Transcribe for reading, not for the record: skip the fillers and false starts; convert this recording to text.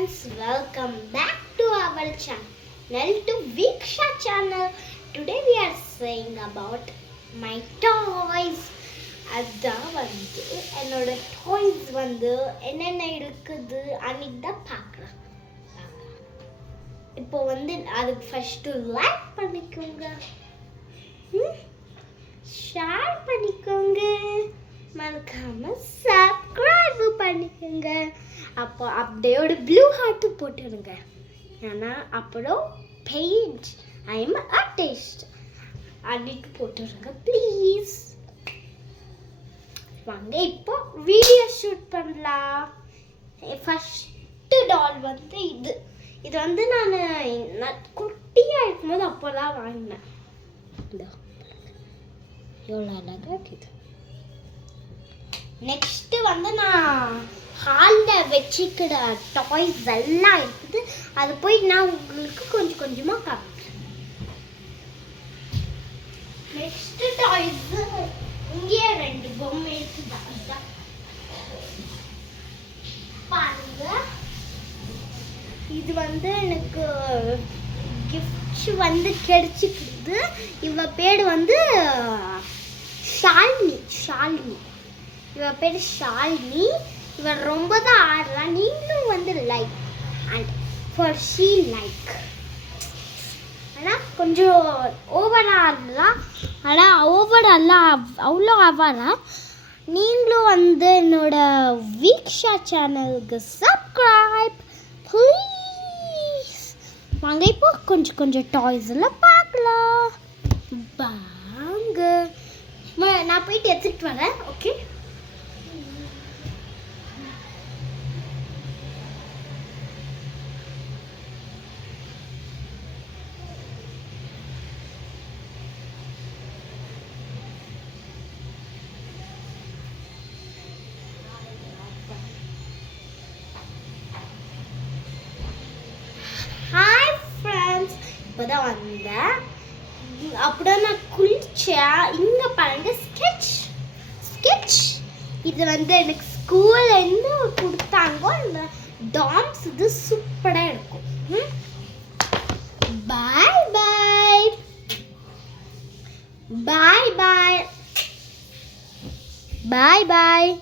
friends, welcome back to our channel, to Viksha channel. Today we are saying about my toys. அதான் வந்து என்னோட toys வந்து என்னென்ன இருக்குது அன்னைக்கு தான் பார்க்கலாம். இப்போ வந்து அதுக்கு ஃபர்ஸ்ட்டு லைக் பண்ணிக்கோங்க, ஷேர் பண்ணிக்கோங்க, மறக்காம சப்ஸ்கிரைப் பண்ணிக்கோங்க. அப்போ அப்படியே ஒரு ப்ளூ ஹார்ட் போட்டுருங்க. ஏன்னா அப்புறம் பெயிண்ட் ஐ எம் ஆர்டிஸ்ட் அன்னைக்கு போட்டுருங்க ப்ளீஸ். வாங்க இப்போ வீடியோ ஷூட் பண்ணலாம். ஃபர்ஸ்ட் டால் வந்து இது வந்து நான் குட்டியாக இருக்கும்போது அப்போல்லாம் வாங்கினேன். எவ்வளோ அழகாக இருக்குது. நெக்ஸ்ட்டு வந்து நான் ஹாலில் வச்சுக்கிற டாய்ஸ் எல்லாம் இருக்குது. அது போய் நான் உங்களுக்கு கொஞ்சம் கொஞ்சமாக காமிக்கிறேன். நெக்ஸ்ட் டாய்ஸ் இங்கே 2 பொம்மை இருக்குது. அதுதான் பாருங்க. இது வந்து எனக்கு கிஃப்ட் வந்து கிடைச்சிக்கிது. இவ பேர் வந்து ஷாலினி. இவ பேர் ஷாலினி. இவன் ரொம்ப தான் ஆடுறா. நீங்களும் வந்து like and for she like. ஆனால் கொஞ்சம் ஓவராக ஆடலாம். ஆனால் ஓவராலாம் அவ்வளோ ஆவாரா. நீங்களும் வந்து என்னோட வீக்ஷா சேனலுக்கு சப்ஸ்கிரைப் ப்ளீஸ். வாங்க இப்போ கொஞ்சம் டாய்ஸ் எல்லாம் பார்க்கலாம். வாங்க நான் போயிட்டு எடுத்துகிட்டு வரேன். ஓகே. ஹாய் ஃப்ரெண்ட்ஸ், இப்போதான் வந்தேன். அப்படிதான் நான் குளிச்சேன். இங்கே பாருங்க ஸ்கெட்ச். இது வந்து எனக்கு ஸ்கூல்ல இருந்து கொடுத்தாங்க. இந்த டாம்ஸ் இது சூப்பராக இருக்கும். பாய் பாய் பாய் பாய் பாய் பாய்.